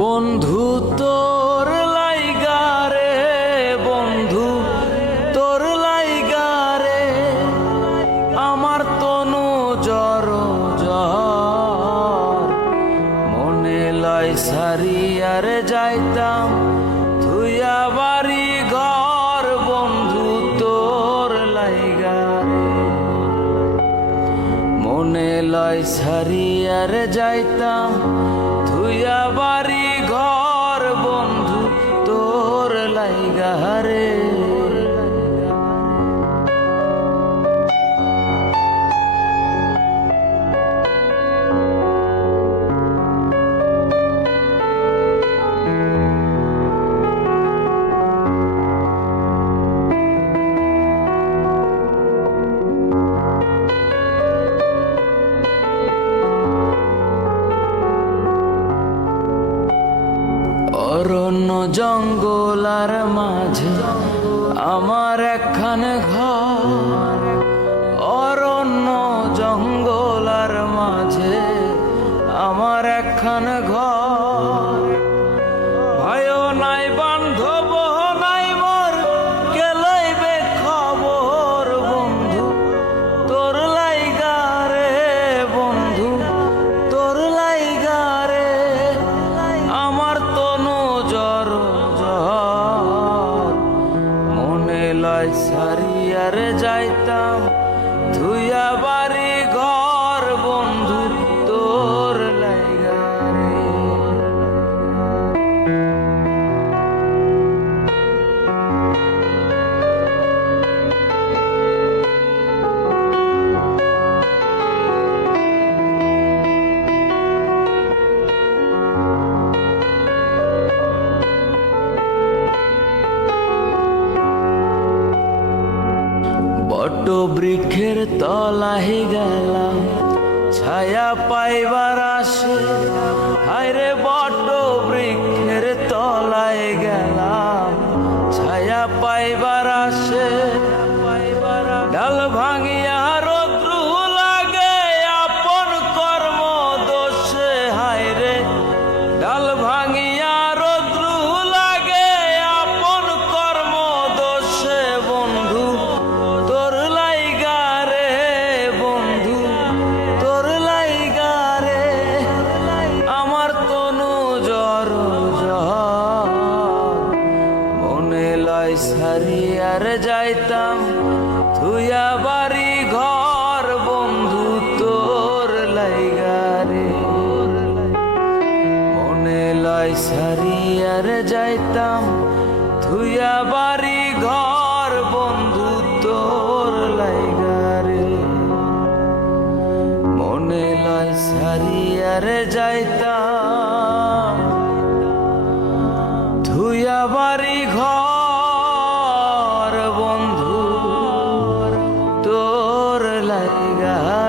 বন্ধু তোর লাইগারে, বন্ধু তোর লাইগারে আমার তনু জর জর। মনে লাই সারিয়ার যাইতাম থুইয়া বাড়ি ঘর, বন্ধু তোর লাইগারে। মনে লাই সারিয়ার যাইতাম থুইয়া বাড়ি ঘর, বন্ধু তোর লাইগারে। অরণ্য জঙ্গলার মাঝে আমার একখান ঘর, অরণ্য জঙ্গলার মাঝে আমার একখান ঘর। ভয়ও নাই বান্ধব নাই মোর, কে লইবে খবর, বন্ধু তোর লাইগারে, বন্ধু তোর লাইগারে আমার তনু জর জর। মনে লাই সারিয়ার যাইতাম থুইয়া বাড়ি ঘর, বন্ধু তোর লাইগারে। বট বৃক্ষের তলায় গেলাম ছায়া পাইবার আসে, হায়রে বট বৃক্ষের তলায় গেলাম ছায়া পাইবার আসে। ডাল ভাঙিয়া রৌদ্র লাগে আপন কর্ম দোষে, হায়রে ডাল ভাঙিয়া রৌদ্র লাগে আপন কর্ম দোষে, বন্ধু তোর লাইগারে, বন্ধু তোর লাইগারে আমার তনু জর জর। মনে লাই সারিয়ার যাইতাম থুইয়া বাড়ি ঘর, বন্ধু তোর লাইগারে। মনে লাই সারিয়ার যাইতাম থুইয়া বাড়ি ঘর, বন্ধু তোর লাইগারে। মনে লাই সারিয়ার যাইতাম থুইয়া বাড়ি ঘর, বন্ধু তোর লাইগারে।